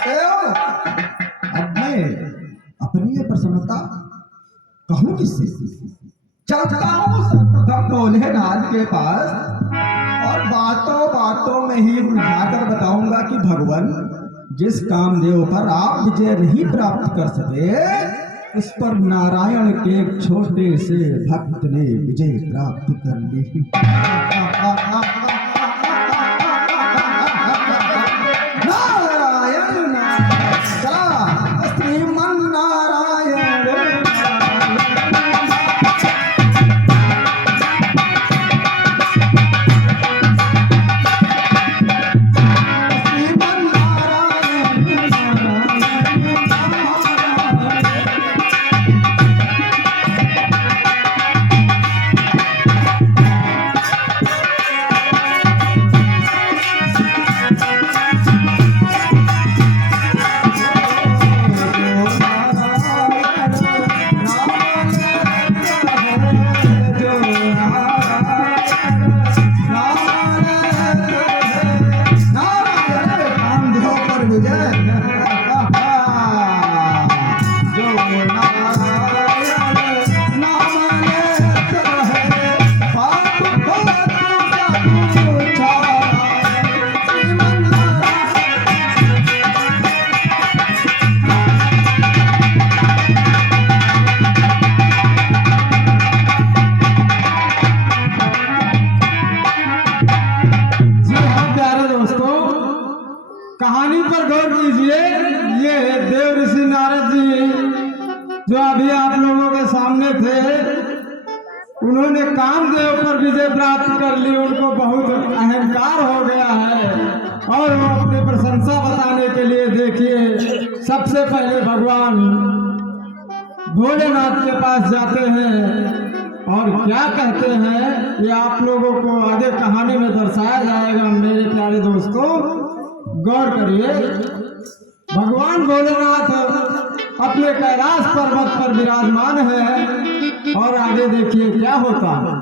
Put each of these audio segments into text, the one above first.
अब मैं अपनी ये प्रसन्नता कहूँ किससे? चलता हूँ सर्वप्रथम भोलेनाथ के पास और बातों बातों में ही बुझाकर बताऊंगा कि भगवान जिस कामदेव पर आप विजय नहीं प्राप्त कर सके उस पर नारायण के एक छोटे से भक्त ने विजय प्राप्त कर ली। नारायण श्रीमन नारायण कहानी पर गौर कीजिए। ये देव ऋषि नारद जी जो अभी आप लोगों के सामने थे, उन्होंने कामदेव पर विजय प्राप्त कर ली। उनको बहुत अहंकार हो गया है और वो अपनी प्रशंसा बताने के लिए देखिए सबसे पहले भगवान भोलेनाथ के पास जाते हैं और क्या कहते हैं ये आप लोगों को आगे कहानी में दर्शाया जाएगा। मेरे प्यारे दोस्तों गौर करिए। भगवान भोलेनाथ अपने कैलाश पर्वत पर विराजमान है और आगे देखिए क्या होता है।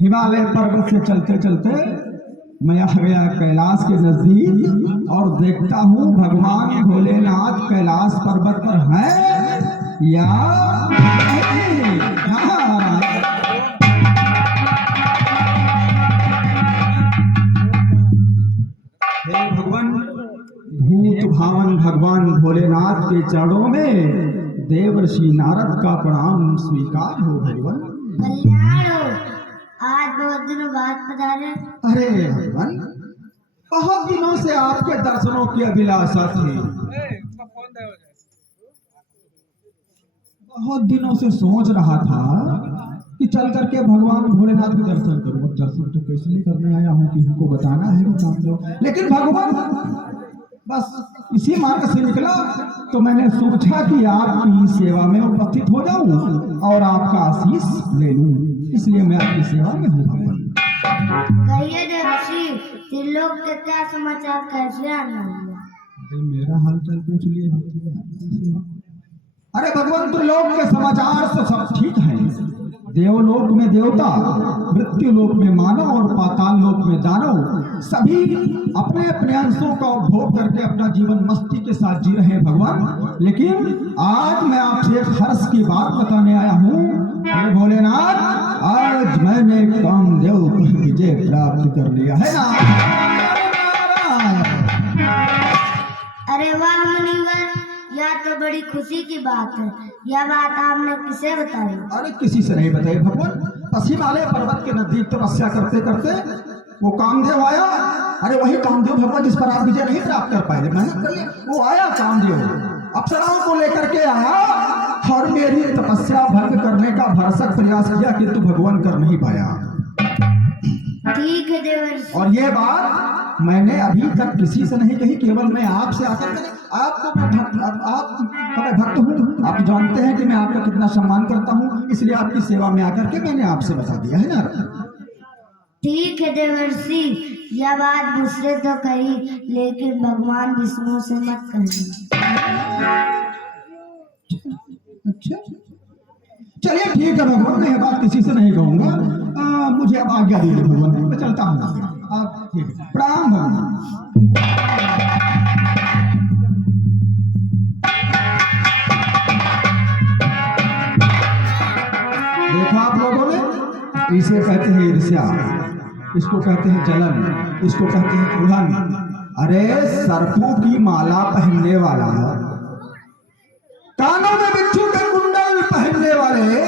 हिमालय पर्वत से चलते चलते मैं आ गया कैलाश के नजदीक और देखता हूँ भगवान भोलेनाथ कैलाश पर्वत पर है या भगवान भूत भावन भगवान भोलेनाथ के चरणों में देवर्षि नारद का प्रणाम स्वीकार हो। भगवान कल्याण हो, आज बहुत दिनों बाद पधारे। अरे भगवान बहुत दिनों से आपके दर्शनों की अभिलाषा थी। बहुत दिनों से सोच रहा था कि चल करके भगवान भोलेनाथ के दर्शन करूं। दर्शन तो कैसे नहीं करने आया हूं कि हमको बताना है कि लेकिन भगवान बस इसी मार्ग से निकला तो मैंने सोचा कि आपकी सेवा में उपस्थित हो जाऊं और आपका आशीष ले लूं, इसलिए मैं आपकी सेवा में हूँ। भगवान कहिए देवर्षि, त्रिलोक के क्या समाचार, कैसे आना हुआ? मेरा हालचाल पूछ लिए। अरे भगवान त्रिलोक के समाचार तो सब ठीक है। देवलोक में देवता, मृत्यु लोक में मानव और पाताल लोक में दानव सभी अपने अपने अंशों का उपभोग करके अपना जीवन मस्ती के साथ जी रहे हैं भगवान। लेकिन आज मैं आपसे एक हर्ष की बात बताने आया हूँ। भोलेनाथ, आज मैंने कामदेव पर विजय प्राप्त कर लिया है ना। अरे वाह मुनिवर, यह तो बड़ी खुशी की बात है। यह बात आपने किसे बताई? अरे किसी से नहीं बताई भगवान। हिमालय पर्वत के नजदीक तपस्या करते करते वो कामदेव आया। अरे वही कामदेव भगवान जिस पर आप विजय नहीं प्राप्त कर पाए, मेहनत कर लिया, वो आया कामदेव, अप्सराओं को लेकर के आया और मेरी तपस्या भंग करने का भरसक प्रयास किया, किंतु भगवान कर नहीं पाया। ठीक है देवर्षि। और ये बात मैंने अभी तक किसी से नहीं कही, केवल मैं आपसे आकर मैंने आपको मैं भक्त हूँ। आप जानते हैं कि मैं आपका कितना सम्मान करता हूँ, इसलिए आपकी सेवा में आकर के मैंने आपसे बता दिया है ना। ठीक है देवर्षि, यह बात मुझसे तो कही, लेकिन भगवान विष्णु से मत कहना। अच्छा चलिए ठीक है भगवान, मैं ये बात किसी से नहीं कहूँगा। मुझे अब आज्ञा दीजिए भगवान, मैं चलता हूँ। आप ठीक है, प्रणाम भगवान। देखा आप लोगों ने, इसे कहते हैं ईर्ष्या, इसको कहते हैं जलन, इसको कहते हैं कुहन। अरे सर्पों की माला पहनने वाला, कानों में बिच्छू के कुंडल पहनने वाले,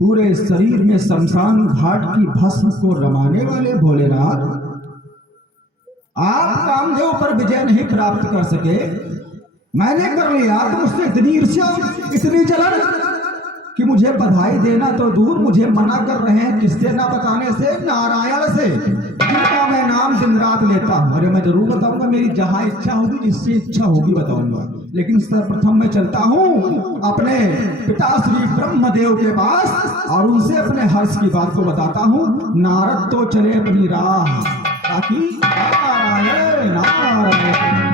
पूरे शरीर में शमशान घाट की भस्म को रमाने वाले भोलेनाथ, आप कामदेव पर विजय नहीं प्राप्त कर सके, मैंने कर लिया, तो मुझसे इतनी ईर्ष्या, इतनी जलन कि मुझे बधाई देना तो दूर, मुझे मना कर रहे हैं किससे? ना बताने से, नारायण से, जिनका मैं नाम दिन रात लेता हूँ। अरे मैं जरूर बताऊंगा, मेरी जहाँ इच्छा होगी, जिससे इच्छा होगी बताऊंगा, लेकिन सर्वप्रथम मैं चलता हूँ अपने पिता श्री ब्रह्मदेव के पास और उनसे अपने हर्ष की बात को बताता हूँ। नारद तो चले अपनी राह, ताकि नारायण नारायण।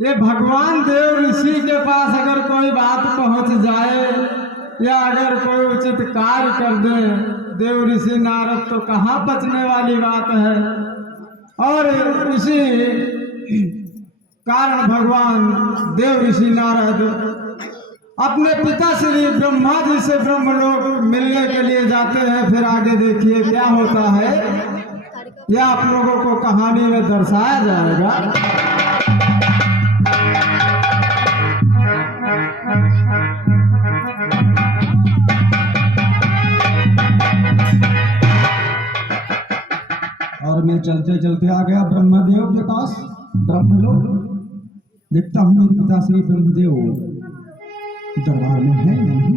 ये भगवान देव ऋषि के पास अगर कोई बात पहुंच जाए या अगर कोई उचित कार्य कर दे, देव ऋषि नारद तो कहाँ बचने वाली बात है। और इसी कारण भगवान देव ऋषि नारद अपने पिता श्री ब्रह्मा जी से ब्रह्मलोक मिलने के लिए जाते हैं। फिर आगे देखिए क्या होता है, यह आप लोगों को कहानी में दर्शाया जाएगा। और मैं चलते चलते आ गया ब्रह्मदेव के पास, ब्रह्मलोक। देखता हूँ मेरे पिता श्री ब्रह्मदेव दरबार में है या नहीं।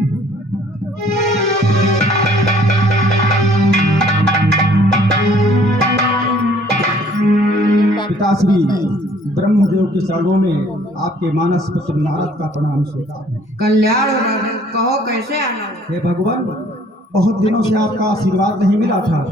पिता श्री ब्रह्मदेव के चरणों में आपके मानस पुत्र नारद का प्रणाम स्वीकार। कल्याण कहो कैसे आना? हे भगवान, बहुत दिनों से आपका आशीर्वाद नहीं मिला था,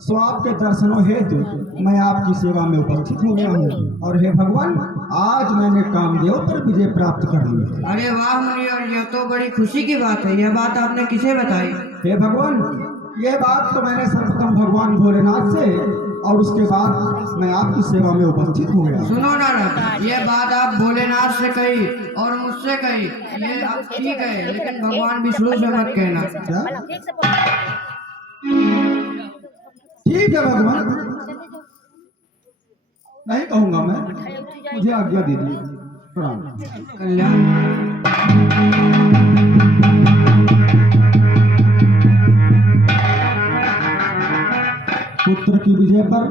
सो आपके दर्शनों हेतु मैं आपकी सेवा में उपस्थित हो गया हूँ। और हे भगवान, आज मैंने कामदेव पर विजय प्राप्त कर ली। अरे वाह मुनि, और यह तो बड़ी खुशी की बात है। यह बात आपने किसे बताई? हे भगवान, यह बात तो मैंने सर्वप्रथम भगवान भोलेनाथ से, और उसके बाद मैं आपकी सेवा में उपस्थित हो गया। सुनो नारद, यह बात आप भोलेनाथ से कही और मुझसे कही, ये अब ठीक है, लेकिन भगवान विष्णु से मत कहना। क्या? ठीक है भगवान, नहीं कहूंगा मैं, मुझे आज्ञा दीजिए। प्रणाम। कल्याण। पुत्र की विजय पर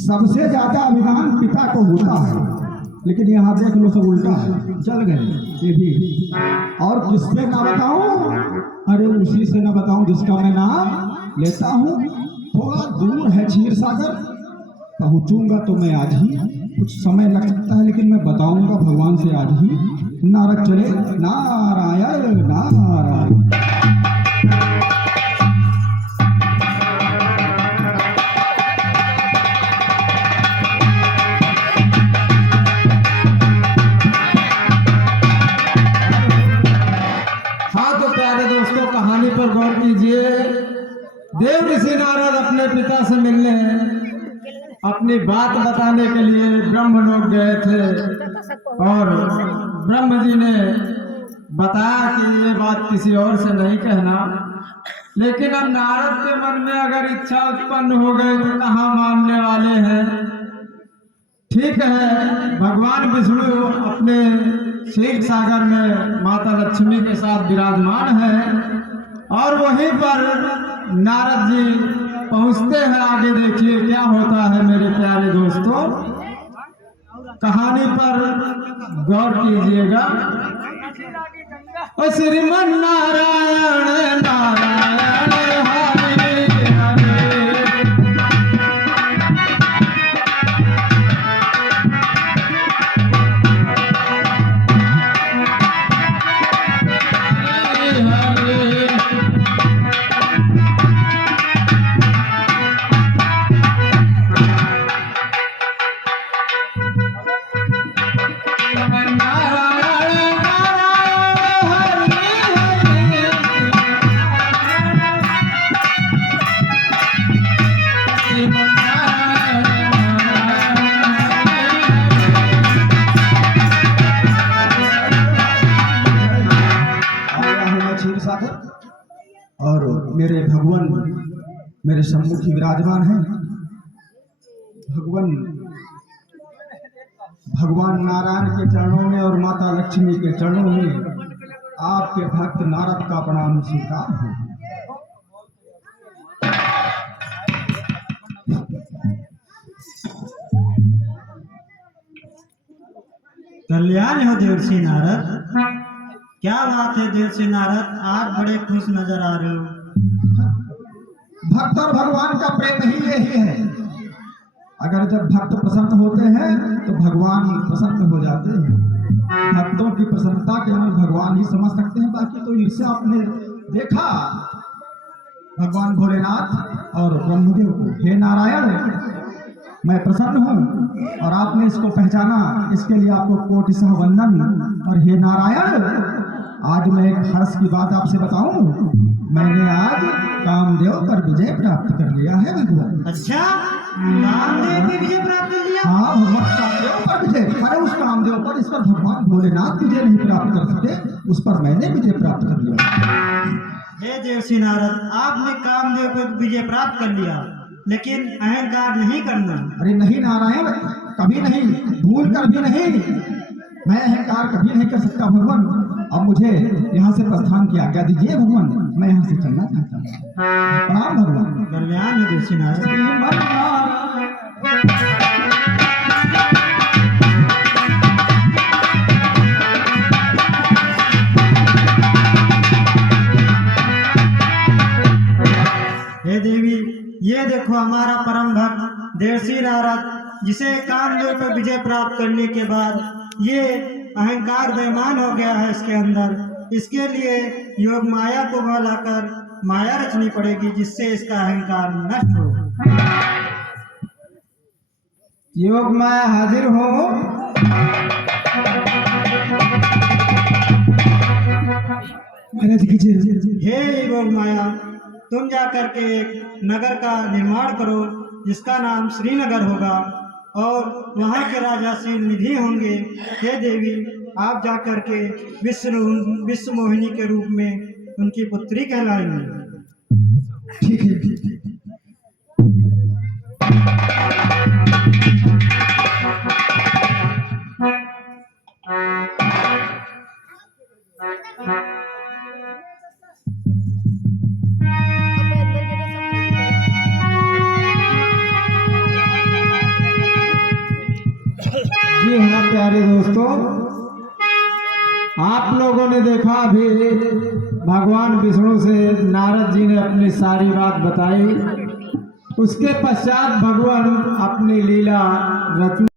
सबसे ज्यादा अभिमान पिता को होता है, लेकिन यहाँ देख लो सब उल्टा है, चल गए ये भी। और किससे ना बताऊं? अरे उसी से ना बताऊं जिसका मैं नाम लेता हूँ। थोड़ा दूर है क्षीर सागर, पहुंचूंगा तो मैं आज ही, कुछ समय लग सकता है, लेकिन मैं बताऊंगा भगवान से आज ही। नारद चले, नारायण नारायण। हाँ तो प्यारे दोस्तों, कहानी पर गौर कीजिए। देव ऋषि नारद अपने से मिलने अपनी बात बताने के लिए ब्रह्मलोक गए थे और ब्रह्म जी ने बताया कि ये बात किसी और से नहीं कहना। लेकिन अब नारद के मन में अगर इच्छा उत्पन्न हो गई तो कहाँ मानने वाले हैं। ठीक है, भगवान विष्णु अपने क्षीर सागर में माता लक्ष्मी के साथ विराजमान है और वहीं पर नारद जी पहुंचते हैं। आगे देखिए क्या होता है मेरे प्यारे दोस्तों, कहानी पर गौर कीजिएगा। ओ श्रीमन नारायण नारायण हरे हरे। और मेरे भगवान मेरे सम्मुख ही विराजमान हैं। भगवान नारायण के चरणों में और माता लक्ष्मी के चरणों में आपके भक्त नारद का प्रणाम स्वीकार है। कल्याण हो देवर्षि नारद। क्या बात है देवर्षि नारद, आज बड़े खुश नजर आ रहे हो। भक्त और भगवान का प्रेम ही यही है। अगर जब भक्त प्रसन्न होते हैं तो भगवान प्रसन्न हो जाते हैं। भक्तों की प्रसन्नता केवल भगवान ही समझ सकते हैं, बाकी तो ईर्ष्या आपने देखा भगवान भोलेनाथ और ब्रह्मदेव को। हे नारायण, मैं प्रसन्न हूँ और आपने इसको पहचाना, इसके लिए आपको कोटिशः वंदन। और हे नारायण, आज मैं एक हर्ष की बात आपसे बताऊं, मैंने आज कामदेव पर विजय प्राप्त कर लिया है भगवान। अच्छा, कामदेव पे विजय प्राप्त कर लिया? हाँ, भगवान कामदेव पर विजय। अरे उस कामदेव पर, इस पर भगवान भोलेनाथ विजय नहीं प्राप्त कर सके, उस पर मैंने विजय प्राप्त कर लिया। हे देवर्षि नारद, आपने कामदेव पर विजय प्राप्त कर लिया, लेकिन अहंकार नहीं करना। अरे नहीं नारायण, कभी नहीं, भूल कर भी नहीं। मैं अहंकार कभी नहीं कर सकता भगवान। अब मुझे यहाँ से प्रस्थान की आज्ञा दीजिए भगवान, मैं यहाँ से चलना चाहता हूँ। प्रणाम भगवान। कल्याण हो देवर्षि नारद। हे देवी, ये देखो हमारा परम भक्त देवर्षि नारद, जिसे कामदेव पर विजय प्राप्त करने के बाद ये अहंकार बेईमान हो गया है इसके अंदर। इसके लिए योग माया को बुलाकर माया रचनी पड़ेगी, जिससे इसका अहंकार नष्ट हो। योग माया हाजिर हो। हे योग माया, तुम जाकर के एक नगर का निर्माण करो जिसका नाम श्रीनगर होगा और वहाँ के राजा श्रीनिधि होंगे। हे देवी, आप जाकर के विश्व मोहिनी के रूप में उनकी पुत्री कहलाएंगी। ठीक है। जी हाँ प्यारे दोस्तों, आप लोगों ने देखा अभी भगवान विष्णु से नारद जी ने अपनी सारी बात बताई। उसके पश्चात भगवान अपनी लीला रचना